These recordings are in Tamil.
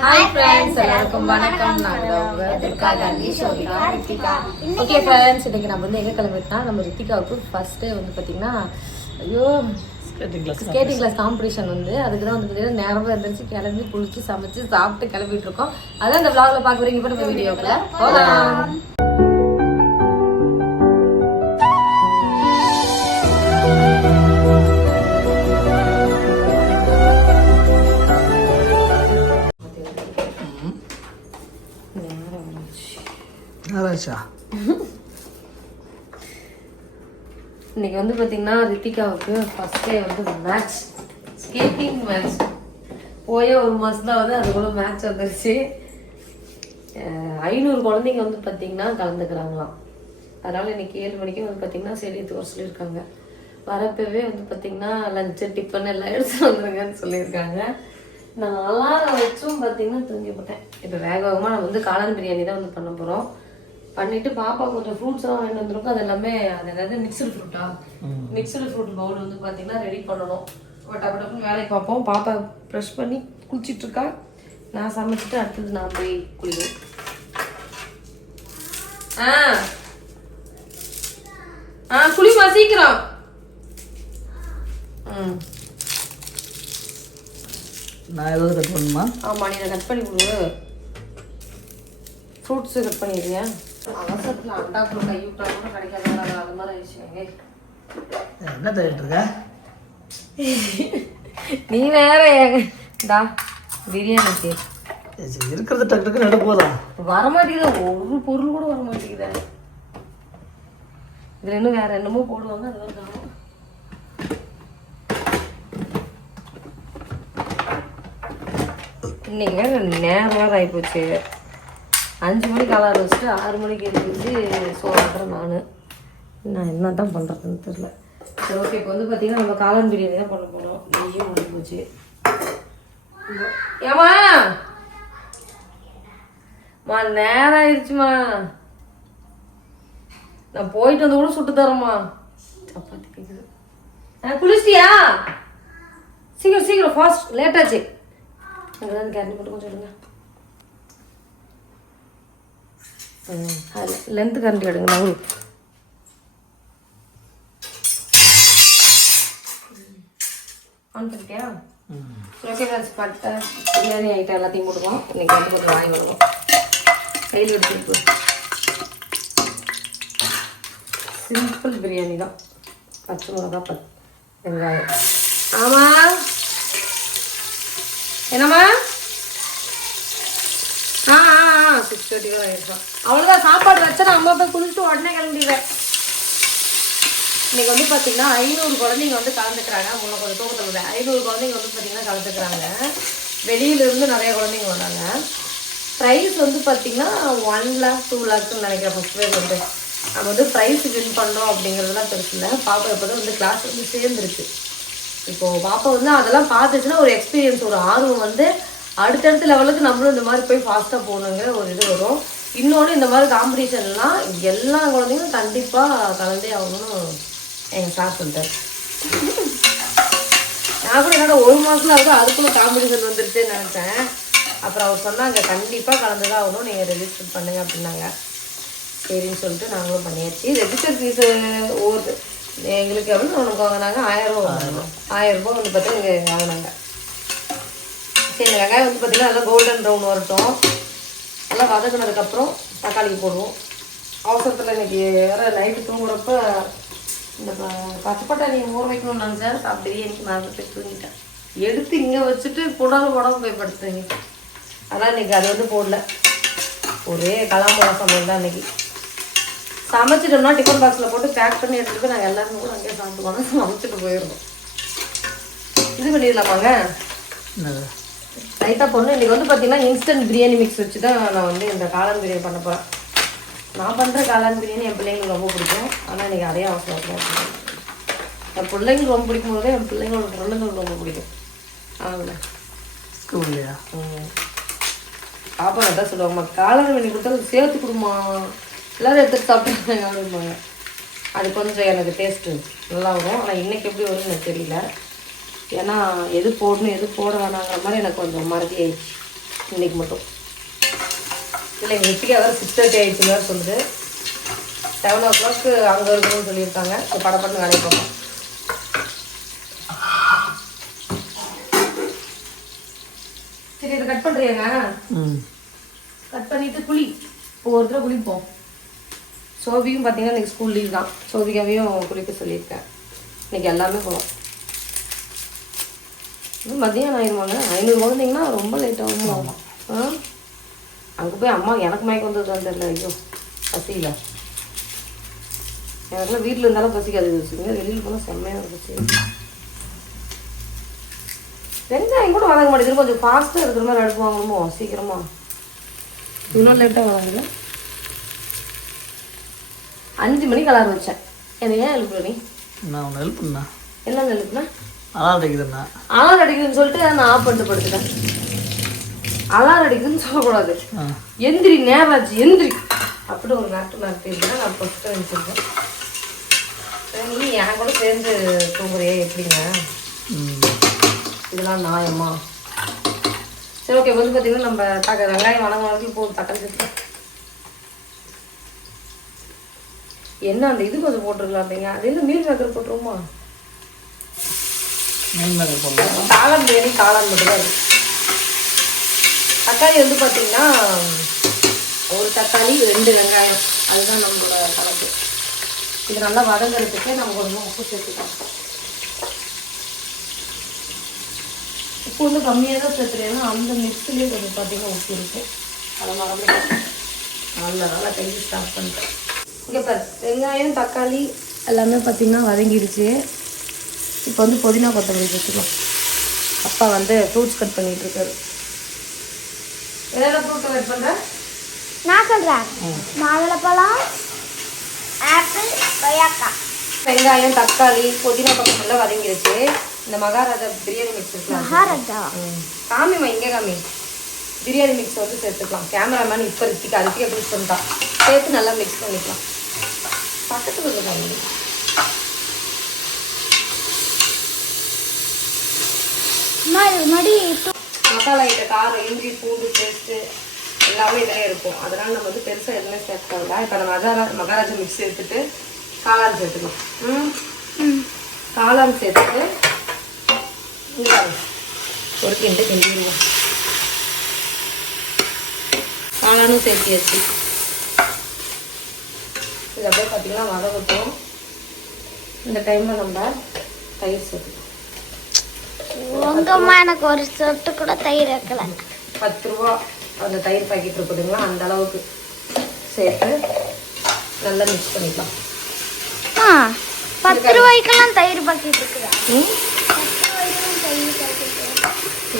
ஹாய் ஃப்ரெண்ட்ஸ் எல்லாருக்கும் வணக்கம். நாங்கள் உங்க துர்கா காந்தி ஷோபிகா ரித்திகா. ஓகே ஃப்ரெண்ட்ஸ் இன்னைக்கு நம்ம வந்து எங்கே கிளம்பிட்டா நம்ம ரித்திகாவுக்கு ஃபர்ஸ்ட் டே வந்து பார்த்தீங்கன்னா ஐயோ ஸ்கேட்டிங் கிளாஸ் காம்படிஷன் வந்து அதுக்கு தான் வந்து. பார்த்தீங்கன்னா நேரமாக எழுந்திரிச்சு கிளம்பி குளிச்சு சமைச்சு சாப்பிட்டு கிளம்பிட்டு இருக்கோம். அதான் இந்த vlogல பார்க்குறீங்க இப்போ நம்ம வீடியோக்குள்ள போகலாம் யாராச்சா இன்னைக்கு வந்து பார்த்தீங்கன்னா ரித்திகாவுக்கு ஃபர்ஸ்ட் டே வந்து மேட்ச் ஸ்கேட்டிங் மேட்ச் போயே ஒரு மாதம் தான் வந்து அதுக்குள்ள மேட்ச் வந்துருச்சு. ஐநூறு குழந்தைங்க வந்து பார்த்திங்கன்னா கலந்துக்கிறாங்களாம். அதனால இன்னைக்கு ஏழு மணிக்கு வந்து பார்த்தீங்கன்னா செடி வர சொல்லியிருக்காங்க. வரப்பவே வந்து பார்த்திங்கன்னா லஞ்சு டிஃபன் எல்லாம் எடுத்து வந்துருங்கன்னு சொல்லியிருக்காங்க. நான் அலாரம் வச்சும் பார்த்தீங்கன்னா தூங்கி போட்டேன். இப்போ வேக வேகமாக நம்ம வந்து காளான் பிரியாணி தான் வந்து பண்ண போகிறோம் பண்ணிட்டு பாப்பா கொஞ்சம் ஃப்ரூட்ஸ் எல்லாம் வாங்கிட்டு வந்திருக்கோம். அது எல்லாமே அது என்னது மிக்சடு ஃப்ரூட்டா மிக்சடு ஃப்ரூட் பவுல் வந்து பார்த்தீங்கன்னா ரெடி பண்ணணும். டப்பு டப்புன்னு வேலைக்கு பார்ப்போம். பாப்பா ப்ரெஷ் பண்ணி குளிச்சிட்டு இருக்கா. நான் சமைச்சிட்டு அடுத்தது நான் போய் குளிக்கிறேன். ஆ. ஆ குளிமா சீக்கிரம். ம். நான் ஏதாவது கட் பண்ணுமா ஆமாம் நீ கட் பண்ணி கொடு. ஃப்ரூட்ஸு கட் பண்ணிடுறியா அவசரத்தில் அண்டாக்குள்ள கை விட்டா கூட கிடைக்காத அது மாதிரி ஆயிடுச்சுங்க என்ன தேடிட்டு இருக்க? நீ வேற டா பிரியாணிக்கு இருக்கிறது டக்கு டக்குன்னு எடுக்க போதா வரமாட்டேங்குது. ஒரு பொருள் கூட வர மாட்டேங்குது இதுல இன்னும் வேற என்னமோ போடுவாங்க அதெல்லாம் காணும் இன்னைக்கு வேற நேரமாக ஆகிப்போச்சு அஞ்சு மணிக்கு அலாரம் வச்சுட்டு ஆறு மணிக்கு எழுந்திரிச்சு சோறாக்குறேன் நான். நான் என்ன தான் பண்ணுறதுன்னு தெரில சரி ஓகே இப்போ வந்து பார்த்தீங்கன்னா நம்ம காளான் பிரியாணி தான் பண்ண போகிறோம் நெய்யும் முடிஞ்சு போச்சு. ஏமா மா நேரம் ஆயிடுச்சுமா நான் போயிட்டு வந்து கூட சுட்டு தரேம்மா. சப்பாத்தி கேட்குது ஆ குளிச்சிட்டியா? சீக்கிரம் சீக்கிரம் ஃபாஸ்ட் லேட்டாச்சு அங்கே தான் கேரண்டி மட்டும் கொஞ்சம் எடுங்க ம் அதில் லென்த்து கரண்டி எடுங்க நான் ஆன் பண்ணிட்டியா ஓகே ஃப்ரெண்ட்ஸ் பட்டை பிரியாணி ஐட்டம் எல்லாத்தையும் போட்டுக்குவோம். இன்னைக்கு வந்து கொஞ்சம் வாங்கி வருவோம். கையில் எடுத்துட்டு சிம்பிள் பிரியாணி தான். பச்சை மிளகா பத் வெங்காயம். ஆமாம் என்னம்மா ஆ ஆ ஆ சிக்ஸ் தேர்ட்டி தான் அவ்வளோதான் சாப்பாடு வச்சா நான் அம்மா போய் குளிச்சுட்டு உடனே கிளம்பிடுவேன். இன்னைக்கு வந்து பார்த்தீங்கன்னா ஐநூறு குழந்தைங்க வந்து கலந்துக்கிறாங்க. முன்ன கொஞ்சம் தூக்கத்தில் ஐநூறு குழந்தைங்க வந்து பார்த்தீங்கன்னா கலந்துக்கிறாங்க. வெளியிலேருந்து நிறைய குழந்தைங்க வந்தாங்க. ப்ரைஸ் வந்து பார்த்தீங்கன்னா ஒன் லேக் டூ லேக்ஸ்னு நினைக்கிறேன் ஃபஸ்ட் பேர் வந்து. நம்ம வந்து ப்ரைஸ் வின் பண்ணோம் அப்படிங்கிறதுலாம் பிரச்சனை பாப்பா இப்போ தான் வந்து கிளாஸ் வந்து சேர்ந்துருக்கு. இப்போது பாப்பா வந்து அதெல்லாம் பார்த்துச்சுன்னா ஒரு எக்ஸ்பீரியன்ஸ் ஒரு ஆர்வம் வந்து அடுத்தடுத்த லெவலுக்கு நம்மளும் இந்த மாதிரி போய் ஃபாஸ்ட்டாக போகணுங்கிற ஒரு இது வரும். இன்னொன்று இந்த மாதிரி காம்படிஷன்லாம் எல்லா குழந்தைங்களும் கண்டிப்பாக கலந்தே ஆகணும்னு எங்கள் சார் சொல்லிட்டார். நான் கூட என்னோட ஒரு மாதத்துல ஆகுது அதுக்குள்ள காம்படிஷன் வந்துருச்சுன்னு நினச்சேன். அப்புறம் அவர் சொன்னாங்க கண்டிப்பாக கலந்து தான் ஆகணும் நீங்கள் ரெஜிஸ்டர் பண்ணுங்க அப்படின்னாங்க. சரின்னு சொல்லிட்டு நாங்களும் பண்ணியாச்சு. ரெஜிஸ்டர் ஃபீஸு ஒவ்வொரு எங்களுக்கு எவ்வளோ உனக்கு வாங்கினாங்க ஆயிரம் ரூபா வாங்கினாங்க. ஆயிரம் ரூபாய். வந்து பார்த்தீங்கன்னா இங்கே வாங்கினாங்க. சரி இந்த வெங்காயம் வந்து பார்த்தீங்கன்னா நல்லா கோல்டன் ப்ரௌன் வரட்டும். நல்லா வதக்குனதுக்கப்புறம் தக்காளி போடுவோம். அவசரத்தில் இன்னைக்கு வேறு நைட்டு தூங்குறப்ப இந்த ப- நீங்கள் ஊற வைக்கணும்னு நினச்சேன் சாப்பிட்டு பிரியாணிக்கு நான் போய் தூங்கிட்டேன். எடுத்து இங்கே வச்சுட்டு புடாலும் உடம்பு போய் படுத்துங்க அதான் இன்னைக்கு அது வந்து போடல. ஒரே கலாம்பழ சமையல் தான் இன்றைக்கி சமைச்சிட்டோம்னா டிஃபன் பாக்ஸில் போட்டு பேக் பண்ணி எடுத்துட்டு போய் நாங்கள் எல்லாருமே கூட அங்கேயே சாப்பிட்டுக்கோங்க சமைச்சிட்டு போயிடுவோம் இது பண்ணிடலாமாங்க? லைட்டாக பொண்ணு இன்றைக்கி வந்து பார்த்தீங்கன்னா இன்ஸ்டன்ட் பிரியாணி மிக்ஸ் வச்சு தான் நான் வந்து இந்த காளான் பிரியாணி பண்ண போகிறேன் நான் பண்ணுற காளான் பிரியாணி என் பிள்ளைங்களுக்கு ரொம்ப பிடிக்கும். ஆனால் இன்றைக்கி அதே அவசரம் என் பிள்ளைங்களுக்கு ரொம்ப பிடிக்கும் போதே என் பிள்ளைங்களோட ஃப்ரெண்டுங்களுக்கு ரொம்ப பிடிக்கும். ஆமாம் ஸ்கூல்லையா? பாப்பா அதான் சொல்லுவாங்கம்மா காளான் பண்ணி கொடுத்தா சேர்த்து கொடுமா எல்லாரும் எடுத்துட்டு சாப்பிட்டாங்க அப்படிம்பாங்க. அது கொஞ்சம் எனக்கு டேஸ்ட்டு நல்லா வரும். ஆனால் இன்னைக்கு எப்படி வரும்னு எனக்கு தெரியல. ஏன்னா எது போடணும் எது போட வேணாங்கிற மாதிரி எனக்கு கொஞ்சம் மறதி ஆயிடுச்சு. இன்னைக்கு மட்டும். இல்லை எங்கள் ரித்திகா வேறு சிக்ஸ் தேர்ட்டி ஆயிடுச்சு வேறு சொல்லுது. செவன் ஓ கிளாக்கு அங்கே இருக்கணும்னு சொல்லியிருக்காங்க. இப்போ படப்பட்டு வேலைக்கு போகணும் சரி இதை கட் பண்ணுறியாங்க ம். கட் பண்ணிட்டு குளி. இப்போ ஒரு தடவை குளிப்போம். சோபியும் பார்த்தீங்கன்னா இன்னைக்கு ஸ்கூல் லீவ் தான். சோபிகாவையும் குளிக்க சொல்லியிருக்கேன். இன்னைக்கு எல்லாமே போகலாம். இன்னும் மதியானம் ஆயிடுவாங்க ஐநூறு குழந்தைங்கன்னா ரொம்ப லேட் ஆகும் ஆ? அங்கே போய் அம்மா எனக்கு மயக்கம் வந்தது தெரியல. ஐயோ பசியில. எனக்குலாம் வீட்டில் இருந்தாலும் பசிக்காது. வச்சுங்க வெளியில் போனால் செம்மையாக இருந்துச்சு வெங்காயம் கூட வதங்க மாட்டேங்குது. கொஞ்சம் ஃபாஸ்ட்டாக இருக்கிற மாதிரி அடுப்புவாங்கமோ சீக்கிரமா. இன்னும் லேட்டாக வராங்கல்ல அஞ்சு மணிக்கு அலாரம் வச்சேன். என்னை ஏன் எழுப்புற நீ? நான் உன்னை ஹெல்ப் பண்ணா என்ன எழுப்புனா? அலால் அடிக்குதுண்ணா அலாரம் அடிக்குதுன்னு சொல்லிட்டு நான் ஆஃப் பண்ணிட்டு படுத்துட்டேன். அலாரம் அடிக்குதுன்னு சொல்லக்கூடாது. எந்திரி நேரம் ஆச்சு எந்திரி. அப்படி ஒரு நாட்டு இருந்தால் நான் ஃபஸ்ட்டு வச்சுருக்கேன். நீ என் கூட சேர்ந்து தூங்குறியே எப்படிங்க? இதெல்லாம் நியாயமா? சரி ஓகே வந்து பார்த்தீங்கன்னா நம்ம தக்க வெங்காயம் வணங்க வணக்கி போதும் தக்காளி சேர்த்து என்ன அந்த இது கொஞ்சம் போட்டுருக்கலாம் அப்படிங்க அது என்ன மீல் மேக்கர் போட்டுருவோமா மீன் மேலே போடலாம் காளான் பிரியாணி காளான் மட்டும்தான் தக்காளி வந்து பார்த்தீங்கன்னா ஒரு தக்காளி ரெண்டு வெங்காயம். அதுதான் நம்மளோட கணக்கு. இது நல்லா வதங்குறதுக்கு நம்ம கொஞ்சம் உப்பு சேர்த்துக்கலாம். உப்பு வந்து கம்மியாக தான் சேர்த்துறேன்னா அந்த மிக்ஸ்லேயே கொஞ்சம் பார்த்தீங்கன்னா உப்பு இருக்கும் அதை மறந்து நல்லா நல்லா கை ஸ்டார்ட் பண்ணிட்டேன். இங்கே இப்போ வெங்காயம் தக்காளி எல்லாமே பார்த்தீங்கன்னா வதங்கிடுச்சு. இப்போ வந்து புதினா கொத்தமல்லி வச்சுக்கலாம். அப்பா வந்து ஃப்ரூட்ஸ் கட் பண்ணிட்டு இருக்காரு என்னென்ன ஃப்ரூட் கட் பண்ணுற நான் சொல்றேன். மாதுளப்பழம் ஆப்பிள் கொய்யாக்காய். வெங்காயம் தக்காளி புதினா கொத்தமல்லாம் வதங்கிடுச்சு இந்த மகாராஜா பிரியாணி மிக்ஸ் இருக்கலாம் மகாராஜா? ம். காமிம்மா இங்கே காமி. பிரியாணி மிக்ஸ் வந்து சேர்த்துக்கலாம். கேமராமேன் இப்போ ரித்திகா ரித்திகா யூஸ் பண்ணிட்டான் சேர்த்து நல்லா மிக்ஸ் பண்ணிக்கலாம். பக்கத்தில் இருக்கு. காமி அம்மா இது முன்னாடி மசாலா ஐட்ட காரம் இஞ்சி பூண்டு பேஸ்ட்டு எல்லாமே இதிலே இருக்கும். அதனால நம்ம வந்து பெருசாக எதுவுமே சேர்த்தாங்க இப்போ நம்ம மகாரா மகாராஜா மிக்ஸ் எடுத்துட்டு காளான் சேர்த்துக்கலாம். ம்? ம். காளான் சேர்த்துட்டு. ஒரு கிண்டு கிண்டிடுவோம் காளானும் சேர்த்தியாச்சு. இது அப்படியே பார்த்தீங்கன்னா வதங்கட்டும் இந்த டைமில் நம்ம தயிர் சேர்த்துக்கலாம். உங்க அம்மா எனக்கு ஒரு சொட்டு கூட தயிர் வைக்கல. பத்து ரூபா அந்த தயிர் பாக்கெட் இருக்குதுங்களா? அந்த அளவுக்கு சேர்த்து நல்லா மிக்ஸ் பண்ணிக்கலாம். அம்மா பத்து ரூபாய்க்கெல்லாம் தயிர் பாக்கெட் இருக்குதா? பத்து ரூபாய்க்கெல்லாம் தயிர் பாக்கெட்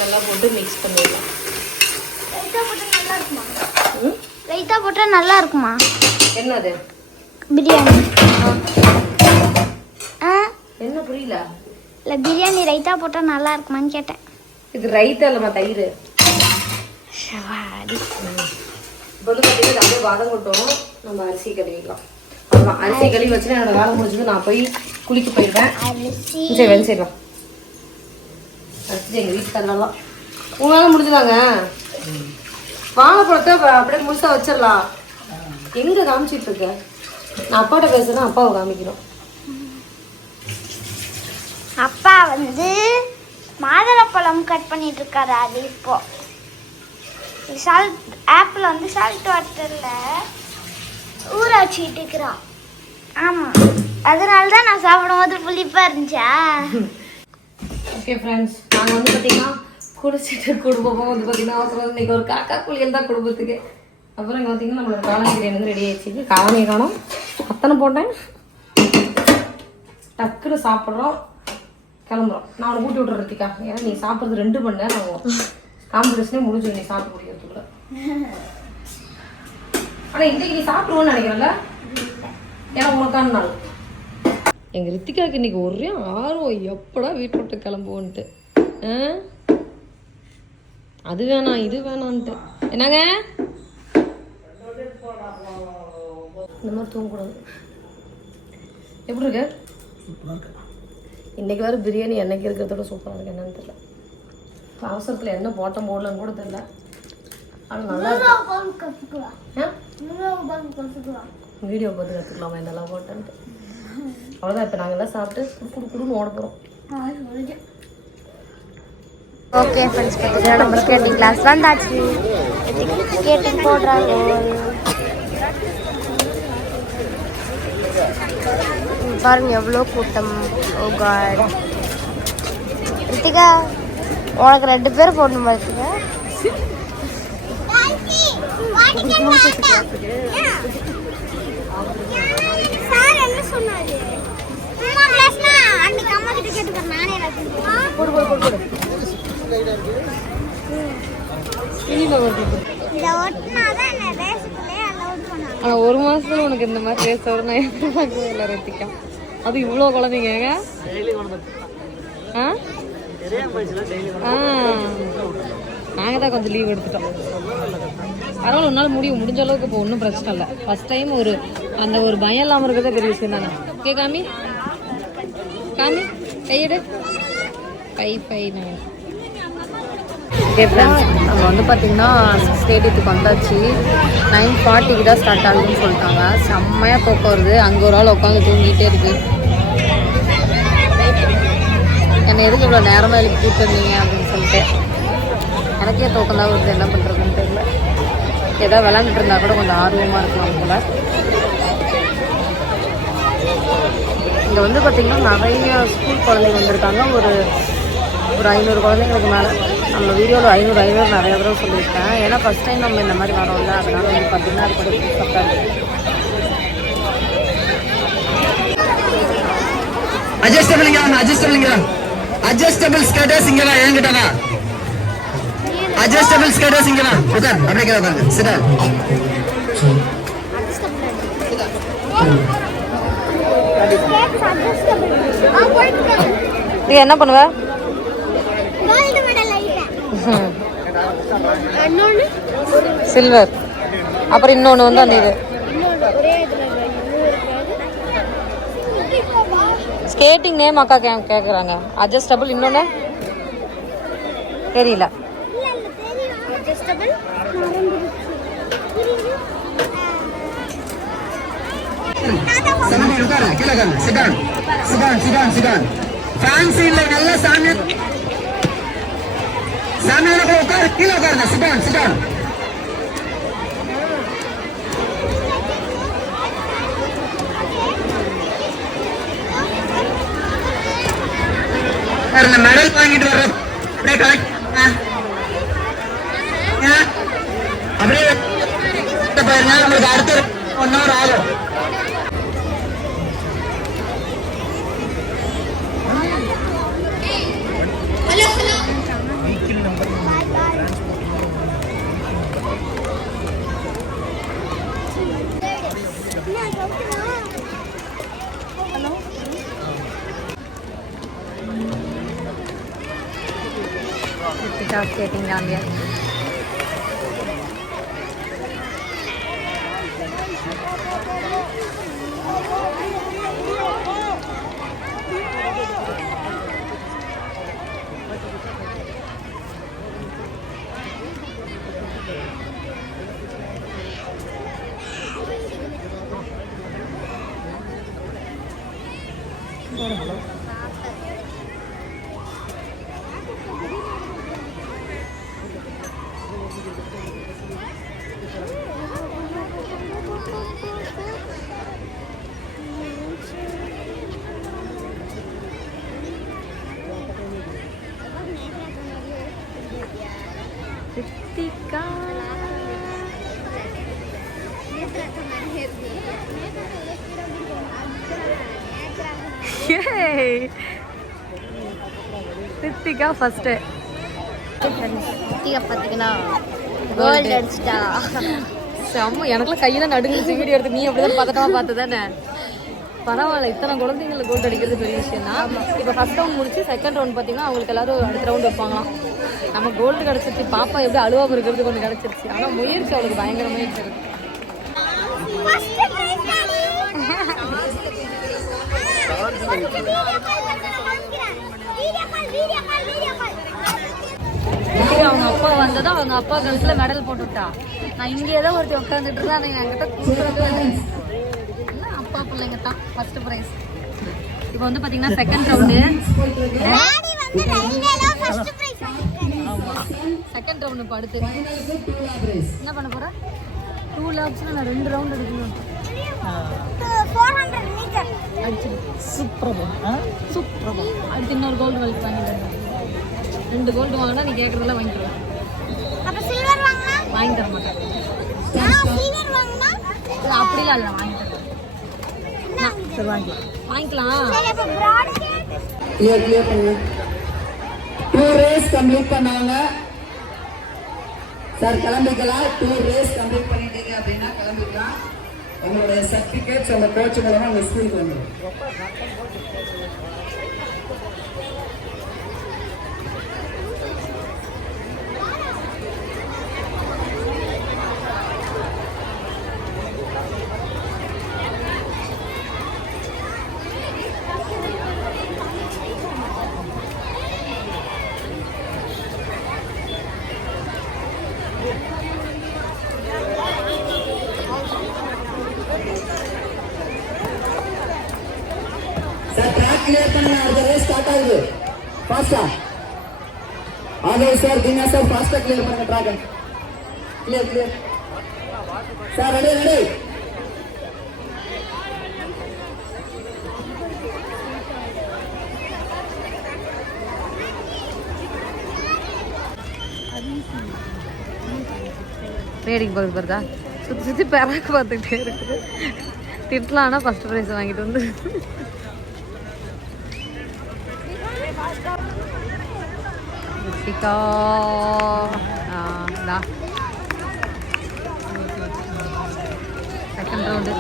நல்லா போட்டு மிக்ஸ் பண்ணிடலாம் லைட்டா போட்டா நல்லா இருக்குமா? நல்லா இருக்குமா? என்னது? பிரியாணி. ஆ? என்ன புரியல? இல்லை பிரியாணி ரைத்தா போட்டா நல்லா இருக்குமான்னு கேட்டேன். இது ரைத்தா இல்லைம்மா தயிர். ஷவாடி இப்போ வந்து பார்த்தீங்கன்னா அப்படியே வதங்கட்டும் நம்ம அரிசி கழுவிக்கலாம். ஆமாம் அரிசி கழுவி வச்சுன்னா என்னோட வேலை முடிஞ்சது நான் போய் குளிக்க போயிடுவேன். சரி வேலை செய்யலாம் அரிசி எங்கள் வீட்டுக்காரலாம் உங்க வேலை முடிஞ்சுதாங்க? வாழைப்பழத்தை அப்ப- அப்படியே முழுசா வச்சிடலாம். எங்க காமிச்சிட்டு இருக்க? நான் அப்பாட்ட பேசுறேன் அப்பாவை காமிக்கணும் அப்பா வந்து மாதுளப்பழம் கட் பண்ணிட்டு இருக்காரு அது இப்போ. சால்ட் ஆப்பிள் வந்து சால்ட் வாட்டரில் ஊற வச்சுட்டு இருக்கிறான் ஆமாம் அதனால தான் நான் சாப்பிடும்போது புளிப்பாக இருந்துச்சா? ஓகே ஃப்ரெண்ட்ஸ் நாங்கள் வந்து பார்த்தீங்கன்னா குடிச்சிட்டு குடும்பமும் வந்து பார்த்தீங்கன்னா அவசரம் இன்றைக்கி ஒரு காக்கா குளியல் தான் குடும்பத்துக்கு. அப்புறம் இங்கே பார்த்தீங்கன்னா நம்மளோட காளான் பிரியாணி வந்து ரெடி ஆயிடுச்சு. காவணி காணும். அத்தனை போட்டேன். டக்குன்னு சாப்பிட்றோம். கிளம்புறோம். நான் உனக்கு ஊட்டி விட்றதுக்கா ஏன்னா நீ சாப்பிட்றது ரெண்டு மணி நேரம் ஆகும். காம்படிஷனே முடிஞ்சிடும். நீ சாப்பிட்டு முடிக்கிறதுக்குள்ள. ஆனால் இன்றைக்கு நீ சாப்பிடுவோன்னு நினைக்கிறேன்ல ஏன்னா உனக்கான நாள். எங்கள் ரித்திகாவுக்கு இன்னைக்கு ஒரே ஆர்வம். எப்படா வீட்டு விட்டு கிளம்புவோன்ட்டு? அது வேணாம் இது வேணான்ட்டு. என்னங்க? இந்த மாதிரி தூங்கக்கூடாது. எப்படி இருக்கு. இன்னைக்கு வேறு பிரியாணி என்னைக்கு இருக்கிறதோட சூப்பராக இருக்கு என்னன்னு தெரியல. அவசரத்தில் என்ன போட்ட போடலன்னு கூட தெரியல. ஆனால் நல்லா வீடியோ பார்த்து கற்றுக்கலாமா என்னெல்லாம் போட்டேன்ட்டு? அவ்வளோதான் இப்போ நாங்கள் எல்லாம் சாப்பிட்டு குடு குடுன்னு ஓட போகிறோம் ஓகே ஃப்ரெண்ட்ஸ் பார்த்தீங்கன்னா நம்ம ஸ்கேட்டிங் கிளாஸ் வந்தாச்சு. ஸ்கேட்டிங் போடுறாங்க. பாருங்க எவ்வளோ கூட்டம். ஓ காட் ரித்திகா உனக்கு ரெண்டு பேர் போடணுமா ரித்திகா போடு ஒரு மாதத்துல உனக்கு இந்த மாதிரி ரேஸ் வரும் நான் எதிர்பார்க்கவே இல்லை ரத்திக்கா அது இவ்வளோ குழந்தைங்க ஆ? நாங்கள் தான் கொஞ்சம் லீவ் எடுத்துட்டோம். பரவாயில்ல உன்னால் முடியும் முடிஞ்ச அளவுக்கு இப்போ ஒன்றும் பிரச்சனை இல்லை. ஃபர்ஸ்ட் டைம் ஒரு அந்த ஒரு பயம் இல்லாமல் இருக்கிறதே பெரிய விஷயம் தானே. ஓகே காமி? காமி? கையெடு. பை பை நான் நம்ம வந்து பார்த்தீங்கன்னா ஸ்டேடியத்துக்கு வந்தாச்சு. நைன் ஃபார்ட்டிக்கு தான் ஸ்டார்ட் ஆகுதுன்னு சொல்லிட்டாங்க. செம்மையாக தூக்கம் வருது. அங்கே ஒரு ஆள் உட்காந்து தூங்கிட்டே இருக்கு. என்னை எதுக்கு இவ்வளோ நேரமாக எழுப்பி கூப்பிட்டுருந்தீங்க அப்படின்னு சொல்லிட்டு. எனக்கே தூக்கம் தான் வருது. என்ன பண்ணுறதுன்னு தெரியல. ஏதாவது விளாண்டுட்டு இருந்தால் கூட கொஞ்சம் ஆர்வமாக இருக்கலாம் போல். இங்கே வந்து பார்த்திங்கன்னா நிறைய ஸ்கூல் குழந்தைங்க வந்திருக்காங்க. ஒரு ஒரு ஐநூறு குழந்தைங்களுக்கு மேலே. நம்ம வீடியோவில் ஐநூறு ஐநூறு நிறைய தடவை சொல்லியிருக்கேன். ஏன்னா ஃபஸ்ட் டைம் நம்ம இந்த மாதிரி வரோம்ல அதனால வந்து பார்த்திங்கன்னா அது கொஞ்சம் புதுசாக இருக்கு அட்ஜஸ்டபிள் ஸ்கேட்டர்ஸ் இங்க வா என்கிட்ட வா. அட்ஜஸ்டபிள் ஸ்கேட்டர்ஸ் இங்க உட்கார் அப்படியே சிடா என்ன பண்ணுவ கோல்டு மெடல் அடிப்பேன் இன்னொன்று சில்வர் அப்புறம் இன்னொன்று வந்து அந்த இது. இன்னொன்று ஒரே இதில் ஸ்கேட்டிங் நேம் அக்கா கே கேட்குறாங்க அட்ஜஸ்டபிள் இன்னொன்று தெரியல. அட்ஜஸ்டபிள் சமணி உட்காரு கீழே உட்காரு sit down sit down sit down sit down fancy இல்ல நல்ல சாமி. சாமியோட போய் உட்காரு கீழே உட்காருங்க சிட்டான் சிட்டான் இந்த மெடல் வாங்கிட்டு வர்ற அப்படியே கலெக்ட் அப்படியே பாருங்க நம்மளுக்கு அடுத்த ஒன் ஹவர் ஆகும் ஸ்கேட்டிங் ஜாலியாக ரித்திகா ரித்திகா ஃபர்ஸ்ட்டு ரித்திகா பார்த்தீங்கன்னா கோல்டு அடிச்சிட்டா செம்ம எனக்குலாம் கையெல்லாம் நடுங்குச்சு வீடியோ எடுத்து. நீ அப்படிதான் பதட்டமா பார்த்து தானே பரவாயில்ல இத்தனை குழந்தைங்கள கோல்ட் அடிக்கிறது பெரிய விஷயம் தான் இப்போ ஃபர்ஸ்ட் ரவுண்ட் முடிச்சு செகண்ட் ரவுண்ட் பார்த்தீங்கன்னா அவங்களுக்கு எல்லாரும் அடுத்த ரவுண்ட் வைப்பாங்களாம். நம்ம கோல்டு கிடச்சிருச்சு பாப்பா எப்படி அழுவாம இருக்கிறது கொஞ்சம் கிடச்சிருச்சு. ஆனால் முயற்சி அவளுக்கு பயங்கர முயற்சி அவங்க அப்பா வந்ததும் அவங்க அப்பா கழுத்துல மெடல் போட்டு விட்டா நான் இங்கே ஏதோ ஒருத்தி உட்காந்துட்டு இருந்தா நான் என்கிட்ட எல்லாம் அப்பா பிள்ளைங்க தான் ஃபர்ஸ்ட் ப்ரைஸ் இப்போ வந்து பார்த்தீங்கன்னா செகண்ட் ரவுண்டு செகண்ட் ரவுண்டு இப்போ அடுத்து. என்ன பண்ண போற? டூ லேப்ஸ்னா நான் ரெண்டு ரவுண்ட் எடுக்கணும். 400 மீட்டர் அடுத்து இன்னொரு கோல்டு வாங்கி. வாங்கிடுறேன் ரெண்டு கோல்டு வாங்கினா நீ கேட்குறதெல்லாம் வாங்கிடுவேன் வாங்கி தர மாட்டேன். அப்படிலாம் இல்லை வாங்கி தரேன். சரி வாங்கிக்கலாம். வாங்கிக்கலாம். டூ ரேஸ் கம்ப்ளீட் பண்ணாங்க சார் கிளம்பிக்கலாம். டூ ரேஸ் கம்ப்ளீட் பண்ணிட்டீங்க அப்படின்னா கிளம்பிக்கலாம். உங்களுடைய சர்டிஃபிகேட்ஸ் உங்க கோச் மூலமா உங்க ஸ்கூலுக்கு ஃபாஸ்டா ஆதவ் சார் தினா சார் ஃபாஸ்டா கிளியர் பண்ணுங்க dragon clear clear sir ready ready rating பார்க்க போகிறதா சுற்றி சுற்றி பெறாக்கு பார்த்துக்கிட்டே இருக்குது. திட்டலாம்னா ஃபஸ்ட் ப்ரைஸ் வாங்கிட்டு வந்து. Rithika second round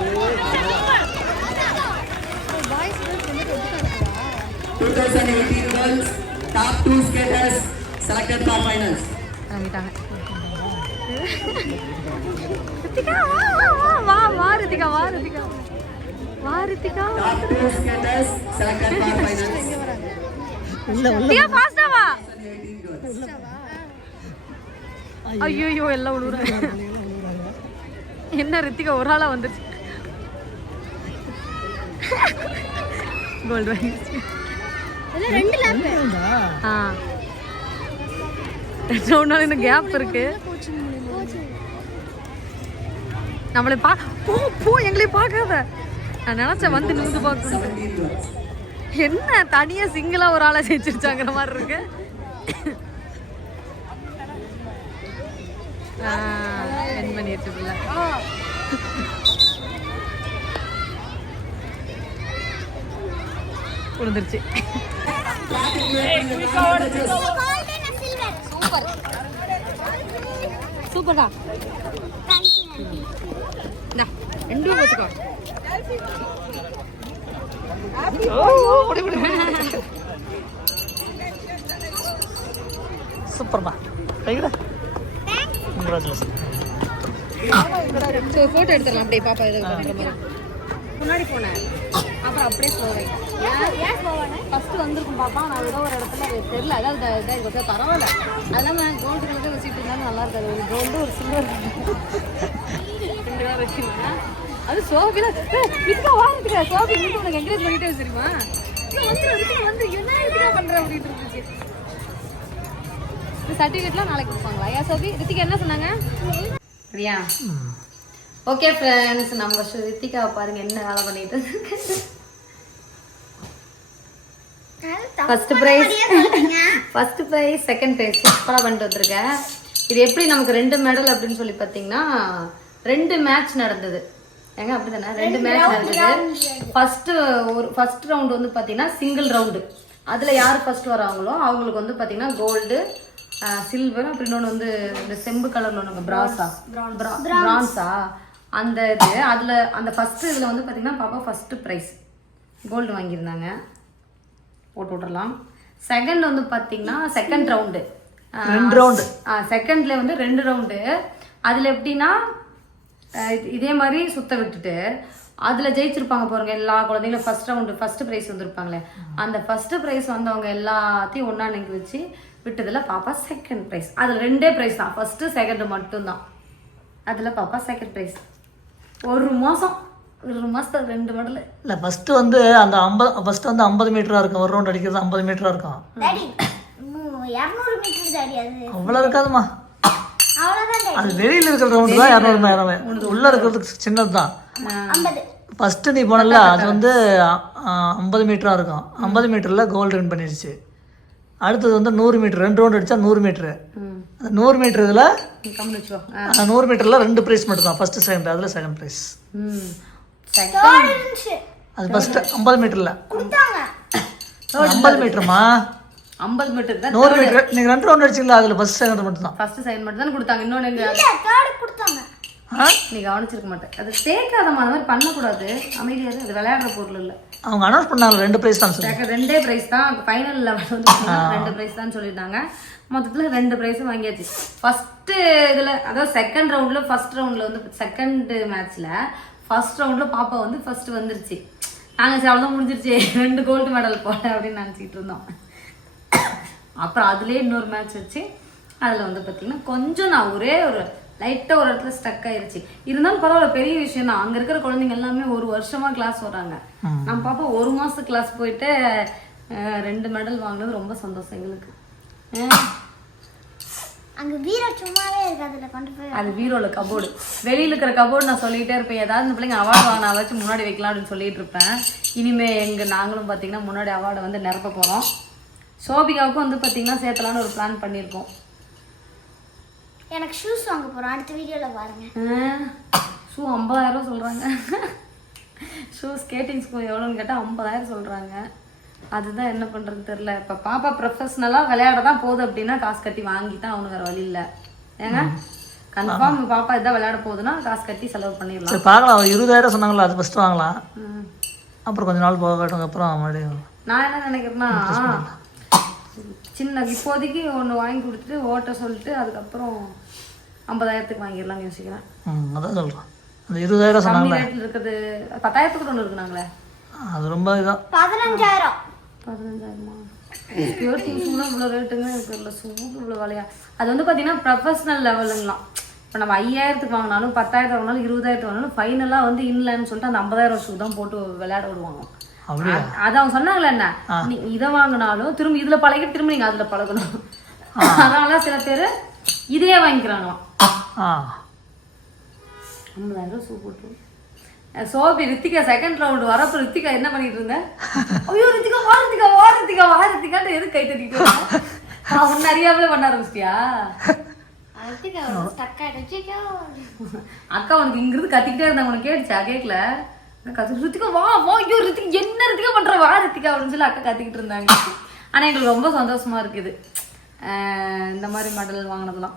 two thousand eighteen world's top two skaters selected for finals வாங்கிட்டாங்க ரித்திகா வா வா வா வா வா ரித்திகா வா ரித்திகா வா Rithika top two skaters selected for finals Rithika ஃபாஸ்டா வா. ஐயோ எல்லாம் என்ன ரித்திகா ஒரு ஆளா வந்துச்சு கோல்டு ரெண்டு லேப் ஆ? ரெண்டு நாள் இன்னும் கேப் இருக்கு. நம்மளை பா போ போ எங்களையும் பார்க்காத. நான் நினைச்சேன் வந்து நின்று பார்க்கணும் என்ன தனியா சிங்கிளா ஒரு ஆளை ஜெயிச்சிருச்சாங்கிற மாதிரி இருக்கு. என் பண்ணிடுச்சு பிள்ளை. விழுந்துருச்சு. சூப்பர் சூப்பர்டா. இந்தா ரெண்டும் பார்த்துக்கோ சூப்பர்மா. கைவிட கங்க்ராச்சுலேஷன் ஸோ ஃபோட்டோ எடுத்துடலாம். அப்படியே பாப்பா இது முன்னாடி போனேன். அப்புறம் அப்படியே போவேன் ஏன் ஃபர்ஸ்ட் வந்திருக்கும் பாப்பா. நான் ஏதோ ஒரு இடத்துல தெரியல. அதாவது இதாக இருக்கும் பரவாயில்ல. அதெல்லாம் நான் கோல்டு கலர் வச்சுட்டு இருந்தாலும் நல்லா இருக்காது. ஒரு கோல்டு ஒரு சில்வர் ரெண்டு அது சோபில இதுக்கா வாரத்துக்கா சோபி இன்னும் உனக்கு என்கரேஜ் பண்ணிட்டே வச்சிருமா வந்து என்ன பண்ற இருந்துச்சு. இந்த சர்டிஃபிகேட்லாம் நாளைக்கு கொடுப்பாங்களா? ஏன் சோபி ரித்திகா என்ன சொன்னாங்க? சரியா ஓகே ஃப்ரெண்ட்ஸ் நம்ம ரித்திகாவை பாருங்க என்ன வேலை பண்ணிட்டு first prize first prize second prize சூப்பராக பண்ணிட்டு வந்திருக்கேன் இது எப்படி நமக்கு ரெண்டு மெடல் அப்படின்னு சொல்லி பார்த்தீங்கன்னா ரெண்டு மேட்ச் நடந்தது. ஏங்க அப்படி தானே ரெண்டு மேட்ச் நடந்தது. ஃபர்ஸ்ட் ஒரு ஃபர்ஸ்ட் ரவுண்ட் வந்து பார்த்தீங்கன்னா சிங்கிள் ரவுண்டு அதில் யார் ஃபர்ஸ்ட் வராங்களோ அவங்களுக்கு வந்து பார்த்தீங்கன்னா கோல்டு சில்வர் அப்புறம் இன்னொன்று வந்து இந்த செம்பு கலர்ல ஒன்று பிராஸா பிரான்ஸா அந்த இது அதில் அந்த ஃபர்ஸ்ட் இதில் வந்து பார்த்தீங்கன்னா பாப்பா ஃபர்ஸ்ட் ப்ரைஸ் கோல்டு வாங்கியிருந்தாங்க. போட்டு விட்றலாம் செகண்ட் வந்து பார்த்தீங்கன்னா செகண்ட் ரவுண்டு ரெண்டு ரவுண்டு செகண்ட்ல வந்து ரெண்டு ரவுண்டு அதில் எப்படின்னா இது- இதே மாதிரி சுத்த விட்டுட்டு அதில் ஜெயிச்சிருப்பாங்க பாருங்க எல்லா குழந்தைங்களும் ஃபர்ஸ்ட் ரவுண்டு ஃபர்ஸ்ட் ப்ரைஸ் வந்திருப்பாங்களே. அந்த ஃபர்ஸ்ட் ப்ரைஸ் வந்தவங்க எல்லாத்தையும் ஒன்றா நிற்க வச்சு விட்டதுல பாப்பா செகண்ட் ப்ரைஸ் அதுல ரெண்டே ப்ரைஸ் தான். ஃபர்ஸ்ட் செகண்ட் மட்டும்தான். அதுல பாப்பா செகண்ட் ப்ரைஸ் ஒரு மாசம் ஒரு மாசத்துல ரெண்டு மெடல் இல்லை ஃபஸ்ட்டு வந்து அந்த ஐம்பது ஃபஸ்ட்டு வந்து ஐம்பது மீட்டராக இருக்கும். ஒரு ரவுண்ட் அடிக்கிறது ஐம்பது மீட்டராக இருக்கும். அவ்வளோ இருக்காதுமா அது வெளியில் இருக்கிற ரவுண்டு தான் இரநூறு மேலே உள்ளே இருக்கிறது சின்னது தான். ஃபஸ்ட்டு நீ போனல அது வந்து ஐம்பது மீட்டராக இருக்கும். ஐம்பது மீட்டரில் கோல்டு வின் பண்ணிடுச்சு அடுத்தது வந்து நூறு மீட்டர் ரெண்டு ரவுண்ட் அடித்தா நூறு மீட்ரு அந்த நூறு மீட்டர் இதில் நூறு மீட்டரில் ரெண்டு ப்ரைஸ் மட்டும் தான். ஃபஸ்ட்டு செகண்ட் அதில் செகண்ட் ப்ரைஸ் ம். செகண்ட் இருந்துச்சு. அது ஃபஸ்ட்டு ஐம்பது மீட்டரில். ஐம்பது மீட்டருமா? ஐம்பது மீட்டர் தான் நூறு மீட்டர் நீங்கள் ரெண்டு ரவுண்ட் அடிச்சிங்களா அதில் ஃபஸ்ட் செகண்ட் மட்டும் தான் ஃபர்ஸ்ட் செகண்ட் மட்டும் தான் கொடுத்தாங்க. இன்னொன்று எங்க இல்ல தேர்டு கொடுத்தாங்க. ஆ? நீ கவனிச்சிருக்க மாட்டேன். அது சேர்க்காதமா அந்த மாதிரி பண்ணக்கூடாது. அமைதியாக இரு. அது விளையாடுற பொருள் இல்லை. அவங்க அனௌன்ஸ் பண்ணாங்க ரெண்டு ப்ரைஸ் தான் ரெண்டே ப்ரைஸ் தான். ஃபைனல் லெவல் வந்து ரெண்டு ப்ரைஸ் தான் சொல்லியிருந்தாங்க. மொத்தத்தில் ரெண்டு ப்ரைஸும் வாங்கியாச்சு. ஃபஸ்ட்டு இதில் அதாவது செகண்ட் ரவுண்டில் ஃபர்ஸ்ட் ரவுண்டில் வந்து செகண்ட் மேட்ச்சில் ஃபர்ஸ்ட் ரவுண்டில் பாப்பா வந்து ஃபர்ஸ்ட் வந்துருச்சு. நாங்கள் சரி அவ்வளோதான் முடிஞ்சிருச்சு. ரெண்டு கோல்டு மெடல் போல அப்படின்னு நினச்சிக்கிட்டு இருந்தோம். அப்புறம் அதுலேயே இன்னொரு மேட்ச் வச்சு அதில் வந்து பார்த்தீங்கன்னா கொஞ்சம் நான் ஒரே ஒரு லைட்டாக ஒரு இடத்துல ஸ்டக் ஆயிருச்சு. இருந்தாலும் பரவாயில்ல பெரிய விஷயம் தான். அங்கே இருக்கிற குழந்தைங்க எல்லாமே ஒரு வருஷமாக கிளாஸ் வர்றாங்க. நம்ம பாப்பா ஒரு மாதம் கிளாஸ் போயிட்டு ரெண்டு மெடல் வாங்கினது ரொம்ப சந்தோஷம் எங்களுக்கு. அஹ், அங்க வீரா சும்மாவே கொண்டு போய் அது பீரோல கபோர்டு வெளியில இருக்கிற கபோர்டு நான் சொல்லிட்டே இருப்பேன். ஏதாவது இந்த பிள்ளைங்க அவார்டு வாங்கினா வச்சு முன்னாடி வைக்கலாம் அப்படின்னு சொல்லிட்டு இருப்பேன். இனிமே எங்க நாங்களும் பார்த்தீங்கன்னா முன்னாடி அவார்டை வந்து நிரப்ப போறோம். சோபிகாவுக்கும் வந்து பார்த்தீங்கன்னா சேர்த்தலான்னு ஒரு பிளான் பண்ணியிருக்கோம். எனக்கு ஷூஸ் வாங்க போறோம். அடுத்த வீடியோல பாருங்க. ஷூ ஐம்பதாயிரம் சொல்கிறாங்க ஷூ ஸ்கேட்டிங் ஸ்கூ எவ்வளோன்னு கேட்டால் ஐம்பதாயிரம் சொல்கிறாங்க அதுதான் என்ன பண்ணுறது தெரில இப்போ பாப்பா ப்ரொஃபஷ்னலாக விளையாட தான் போகுது அப்படின்னா காசு கட்டி வாங்கி தான் அவனு வேறு வழி இல்லை. ஏங்க? கன்ஃபார்ம் பாப்பா இதான் விளையாட போகுதுன்னா காசு கட்டி செலவு பண்ணிடலாம். சரி பார்க்கலாம். ஒரு இருபதாயிரம் சொன்னாங்களா அது ஃபஸ்ட்டு வாங்கலாம். அப்புறம் கொஞ்ச நாள் போகட்டும் அப்புறம் மறுபடியும் நான் என்ன நினைக்கிறேன்னா சின்ன இப்போதைக்கு ஒன்று வாங்கி கொடுத்துட்டு ஓட்ட சொல்லிட்டு அதுக்கப்புறம் ஐம்பதாயிரத்துக்கு வாங்கிடலாம்னு யோசிக்கிறேன். அதான் சொல்கிறேன் அந்த இருபதாயிரம் கம்மி சொன்னாங்களே ரேட்டில் இருக்கிறது பத்தாயிரத்துக்கு ஒன்று இருக்குனாங்களே. அது ரொம்ப இதான் பதினஞ்சாயிரம். பதினஞ்சாயிரமா? ஸ்கேர்ட்டிங் ஷூலாம் இவ்வளோ ரேட்டுங்க எனக்கு தெரியல. சூடு இவ்வளோ விலையா? அது வந்து பார்த்தீங்கன்னா ப்ரொஃபஷனல் லெவலுங்களாம் இப்போ நம்ம ஐயாயிரத்துக்கு வாங்கினாலும் பத்தாயிரத்துக்கு வாங்கினாலும் இருபதாயிரத்துக்கு வாங்கினாலும் ஃபைனலாக வந்து இன்லைன்னு சொல்லிட்டு அந்த ஐம்பதாயிரம் ஷூ தான் போட்டு விளையாட விடுவாங்க. அது அவங்க சொன்னாங்களே என்ன? நீ இதை வாங்கினாலும் திரும்ப இதுல பழகி திரும்ப நீங்க அதுல பழகணும். அதனால சில பேர் இதையே வாங்கிக்கிறாங்களாம் ஆ. ஐம்பதாயிரம் ரூபாய் சூ போட்டு. அஹ் சோபி ரித்திகா செகண்ட் ரவுண்ட் வரப்போ ரித்திகா என்ன பண்ணிட்டு இருந்த? ஐயோ ரித்திகா வா ரித்திகா வா ரித்திகா வா ரித்திகான்னு எது கை தட்டிட்டு இருந்த? நான் உன்னை அறியாமலே பண்ண ஆரம்பிச்சிட்டியா? அக்கா உனக்கு இங்கிருந்து கத்திக்கிட்டே இருந்தாங்க உனக்கு கேட்டுச்சா? கேட்கல ரித்திகா வா வா ஐயோ ரித்திகா என்ன ரித்திகா பண்ற? வா ரித்திகா அப்படின்னு சொல்லி அக்கா கத்திக்கிட்டு இருந்தாங்க. ஆனா எங்களுக்கு ரொம்ப சந்தோஷமா இருக்குது. இந்த மாதிரி மெடல் வாங்கினதெல்லாம்.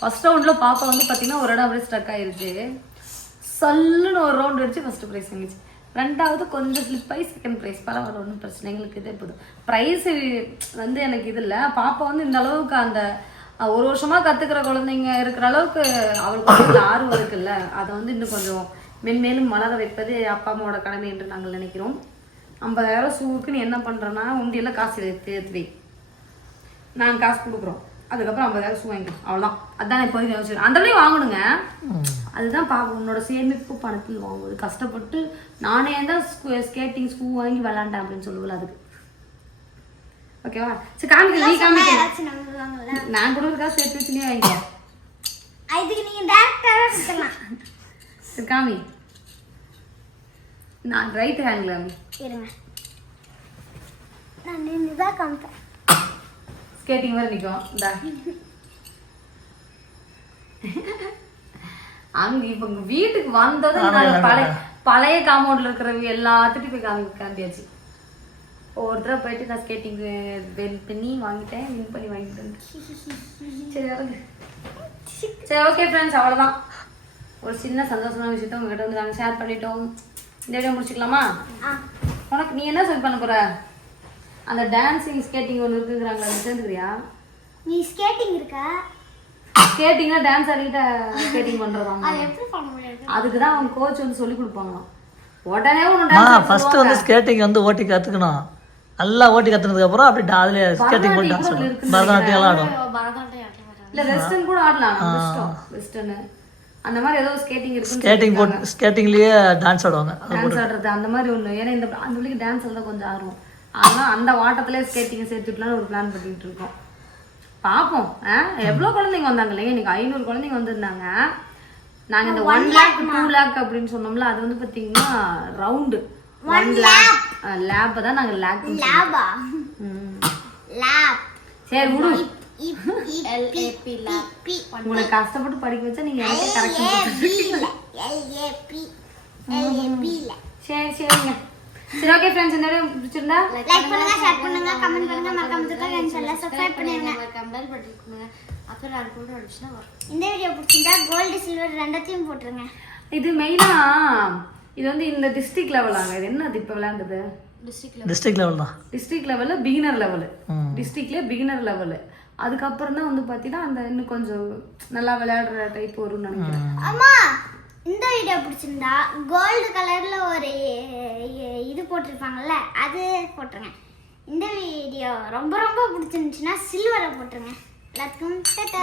ஃபர்ஸ்ட் ரவுண்டில் பாப்பா வந்து பார்த்தீங்கன்னா ஒரு இடம் அப்படியே ஸ்ட்ரக் ஆயிருச்சு. சல்லுன்னு ஒரு ரவுண்ட் அடிச்சு ஃபர்ஸ்ட் ப்ரைஸ் வாங்கிச்சு. ரெண்டாவது கொஞ்சம் ஸ்லிப் ஆகி செகண்ட் ப்ரைஸ் பரவாயில்ல ஒன்றும் பிரச்சனை எங்களுக்கு இதே போதும். ப்ரைஸ் வந்து எனக்கு இது இல்லை. பாப்பா வந்து இந்த அளவுக்கு அந்த ஒரு வருஷமாக கற்றுக்கிற குழந்தைங்க இருக்கிற அளவுக்கு அவளுக்கு ஆர்வம் இருக்குல்ல. அதை வந்து இன்னும் கொஞ்சம் மென்மேலும் மலர வைப்பது அப்பா அம்மாவோட கடமை என்று நாங்கள் நினைக்கிறோம். ஐம்பதாயிரம் ஷூவுக்கு நீ என்ன பண்றேன்னா உண்டியெல்லாம் காசு எடுத்து எடுத்து வை நாங்கள் காசு கொடுக்குறோம். அதுக்கப்புறம் ஐம்பதாயிரம் ஷூ வாங்கிக்கலாம் அவ்வளோதான் அதான் இப்போதைக்கு யோசிச்சு அந்த அளவு வாங்கணுங்க. அதுதான் பா உன்னோட சேமிப்பு பணத்தில் வாங்குவது. கஷ்டப்பட்டு நானே தான் ஸ்கேட்டிங் ஸ்கூ வாங்கி விளாண்டேன் அப்படின்னு சொல்லுவல அதுக்கு. ஓகேவா சரி காமிக்கல நீ நம்புவாங்கல்ல. நான் கூட இருக்கா சேர்த்து வச்சு நீ வாங்கிக்க. இதுக்கு நீங்க டேரக்டாவே கொடுக்கலாம் சரி காமி நான் ரைட் ஹேண்ட்ல இருங்க. நான் நின்று தான் காமிப்பேன். ஸ்கேட்டிங் மாதிரி நிற்கும் இந்த. அங்க இப்ப வீட்டுக்கு வந்ததும் பழைய பழைய காம்பவுண்ட்ல இருக்கிற எல்லாத்துட்டும் போய் காமி காமியாச்சு ஒவ்வொருத்தர போயிட்டு நான் ஸ்கேட்டிங் வின் பண்ணி வாங்கிட்டேன் வின் பண்ணி வாங்கிட்டேன் சரி சரி ஓகே ஃப்ரெண்ட்ஸ் அவ்வளோதான் ஒரு சின்ன சந்தோஷமான விஷயத்த உங்ககிட்ட வந்து நாங்கள் ஷேர் பண்ணிட்டோம். இந்த வீடியோ முடிச்சுக்கலாமா? உனக்கு நீ என்ன சொல்லி பண்ண போற? அந்த டான்ஸிங் ஸ்கேட்டிங் ஒன்று இருக்குங்கிறாங்க அது சேர்ந்துக்கிறியா? நீ ஸ்கேட்டிங் இருக்கா? ஸ்கேட்டிங்னா டான்ஸ் ஆடிக்கிட்ட ஸ்கேட்டிங் பண்றதாம் அது எப்படி பண்ண முடியாது? அதுக்கு தான் அவங்க கோச் வந்து சொல்லி கொடுப்பாங்களாம். உடனே ஒன்று ஃபஸ்ட்டு வந்து ஸ்கேட்டிங் வந்து ஓட்டி கற்றுக்கணும் நல்லா ஓட்டி கத்துனதுக்கு அப்புறம் அப்படி அதுல ஸ்கேட்டிங் போட்டு டான்ஸ் ஆடும் பரதநாட்டியம் ஆடும் இல்ல வெஸ்டர்ன் கூட ஆடலாம். வெஸ்டர்னு அந்த மாதிரி ஏதோ ஸ்கேட்டிங் இருக்குன்னு ஸ்கேட்டிங் போட்டு ஸ்கேட்டிங்லயே டான்ஸ் ஆடுவாங்க. டான்ஸ் ஆடுறது அந்த மாதிரி ஒண்ணு. ஏன்னா இந்த அந்த பிள்ளைக்கு டான்ஸ் ஆடுறது கொஞ்சம் ஆர்வம். அதனால அந்த வாட்டத்திலே ஸ்கேட்டிங் சேர்த்துட்டுலாம் ஒரு பிளான் பண்ணிட்டு இருக்கோம். பார்ப்போம் ஆ? எவ்வளோ குழந்தைங்க வந்தாங்க இல்லைங்க? இன்னைக்கு ஐநூறு குழந்தைங்க வந்திருந்தாங்க. நாங்க இந்த ஒன் லேக் டூ லேக் அப்படின்னு சொன்னோம்ல அது வந்து பாத்தீங்கன்னா ரவுண்டு ஒன் லேக் லேப்பை தான் நாங்க லேக் லாபா லாப் சரி விடு. எல்ஏபி லாப் உங்களை கஷ்டப்பட்டு படிக்க வச்சா நீங்க எனக்கு கரெக்ஷன் எல்ஏபி எல்ஏபி ல. சரி சரிங்க. சரி ஓகே ஃப்ரெண்ட்ஸ் இந்த வீடியோ பிடிச்சிருந்தா லைக் பண்ணுங்க ஷேர் பண்ணுங்க கமெண்ட் பண்ணுங்க மறக்காம திருக்க எல்லாம் சப்ஸ்கிரைப் பண்ணிருங்க அப்புறம் அது கூட அடிச்சுன்னா வரும். இந்த வீடியோ பிடிச்சிருந்தா கோல்டு சில்வர் ரெண்டத்தையும் போட்டுருங்க. இது மெயினா இது வந்து இந்த டிஸ்ட்ரிக்ட் லெவலாங்க இது என்னது இப்போ விளையாண்டது? டிஸ்ட்ரிக்ட் லெவல் தான். டிஸ்ட்ரிக்ட் லெவல்ல பிகினர் லெவலு ம். டிஸ்ட்ரிக்ட்ல பிகினர் லெவலு அதுக்கப்புறம் தான் வந்து பார்த்தீங்கன்னா அந்த இன்னும் கொஞ்சம் நல்லா விளையாடுற டைப் வரும்னு நினைக்கிறேன். அம்மா இந்த வீடியோ பிடிச்சிருந்தா கோல்டு கலர்ல ஒரு இது போட்டிருப்பாங்கல்ல அது போட்டுருங்க. இந்த வீடியோ ரொம்ப ரொம்ப பிடிச்சிருந்துச்சுன்னா சில்வரை போட்டுருங்க. எல்லாத்துக்கும் டாடா